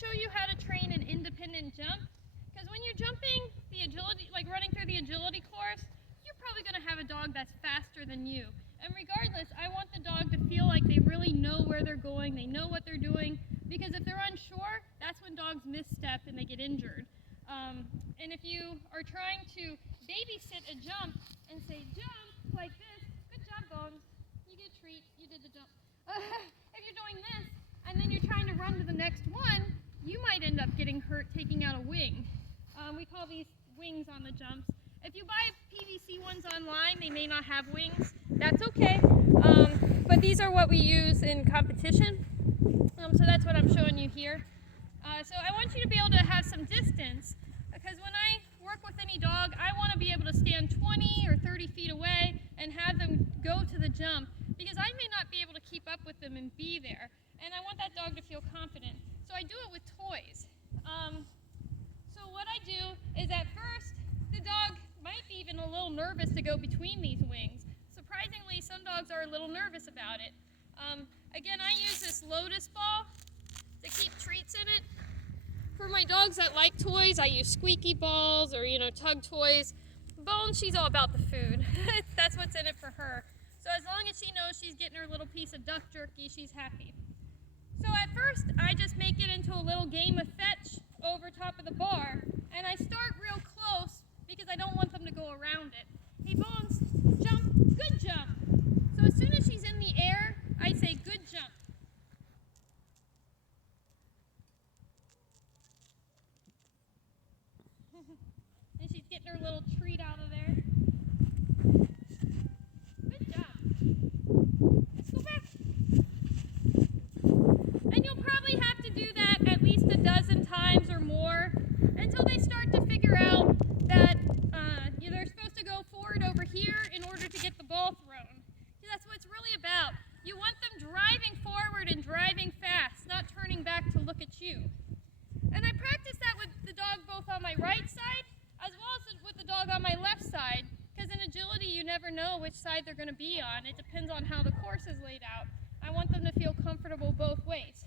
show you how to train an independent jump, because when you're jumping the agility, like running through the agility course, you're probably going to have a dog that's faster than you. And regardless, I want the dog to feel like they really know where they're going, they know what they're doing, because if they're unsure, that's when dogs misstep and they get injured. And if you are trying to babysit a jump and say, jump like this, good job, Bones, you get a treat, you did the jump. If you're doing this, and then you're trying to run to the next one, you might end up getting hurt taking out a wing. We call these wings on the jumps. If you buy PVC ones online, they may not have wings. That's okay. But these are what we use in competition. So that's what I'm showing you here. So I want you to be able to have some distance, because when I work with any dog, I want to be able to stand 20 or 30 feet away and have them go to the jump, because I may not be able to keep up with them and be there. And I want that dog to feel confident. So I do it with toys. So what I do is at first, the dog might be even a little nervous to go between these wings. Surprisingly, some dogs are a little nervous about it. Again, I use this lotus ball to keep treats in it. For my dogs that like toys, I use squeaky balls or, tug toys. Bones, she's all about the food. That's what's in it for her. So as long as she knows she's getting her little piece of duck jerky, she's happy. So at first, I just make it into a little game of fetch over top of the bar. And I start real close because I don't want them to go around it. Hey, Bones, jump, good jump. So as soon as she's in the air, I say, good jump. And she's getting her little treat out of there. Good job. Let's go back. And you'll probably have to do that at least a dozen times or more until they start to figure out that they're supposed to go forward over here in order to get the ball thrown. That's what it's really about. You want them driving forward and driving fast, not turning back to look at you. And I practice that with the dog both on my right side as well as with the dog on my left side, because in agility you never know which side they're going to be on. It depends on how the course is laid out. I want them to feel comfortable both ways.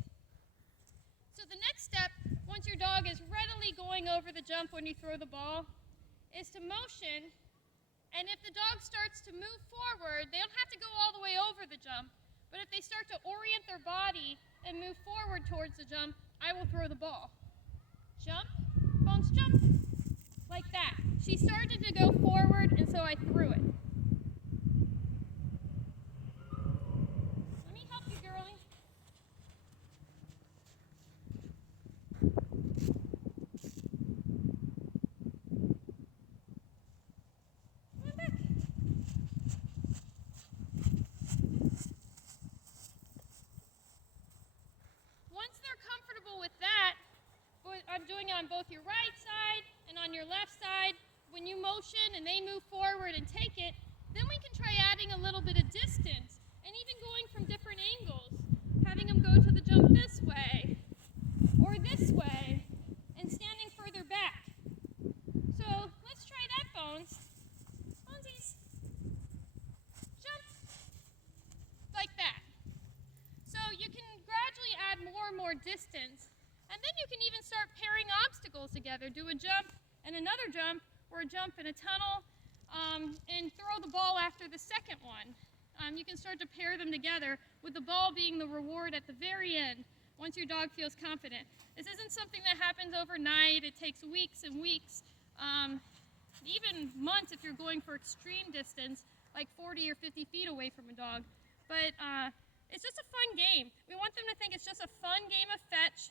So the next step, once your dog is readily going over the jump when you throw the ball, is to motion. And if the dog starts to move forward, they don't have to go all the way over the jump, but if they start to orient their body and move forward towards the jump, I will throw the ball. Jump, Bones, jump, like that. She started to go forward, and so I threw it. Let me help you, girlie. I'm doing it on both your right side and on your left side. When you motion and they move forward and take it, then we can try adding a little bit of distance and even going from different angles, having them go to the jump this way or this way and standing further back. So let's try that, Bones. Bonesies, jump, like that. So you can gradually add more and more distance. And then you can even start pairing obstacles together. Do a jump and another jump, or a jump and a tunnel, and throw the ball after the second one. You can start to pair them together, with the ball being the reward at the very end, once your dog feels confident. This isn't something that happens overnight. It takes weeks and weeks, even months if you're going for extreme distance, like 40 or 50 feet away from a dog. But it's just a fun game. We want them to think it's just a fun game of fetch.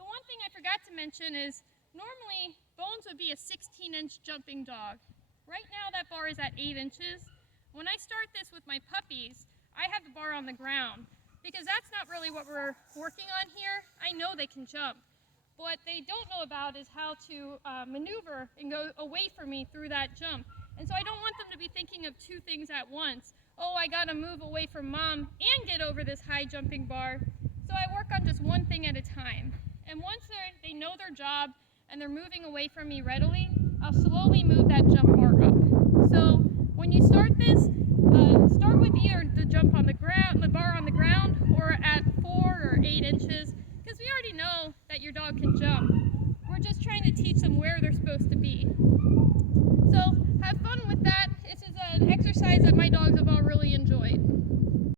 The one thing I forgot to mention is normally Bones would be a 16-inch jumping dog. Right now that bar is at 8 inches. When I start this with my puppies, I have the bar on the ground because that's not really what we're working on here. I know they can jump. What they don't know about is how to maneuver and go away from me through that jump. And so I don't want them to be thinking of two things at once. Oh, I gotta move away from mom and get over this high jumping bar. So I work on just one thing at a time. And once they know their job and they're moving away from me readily, I'll slowly move that jump bar up. So when you start this, start with either the jump on the ground, the bar on the ground, or at 4 or 8 inches, because we already know that your dog can jump. We're just trying to teach them where they're supposed to be.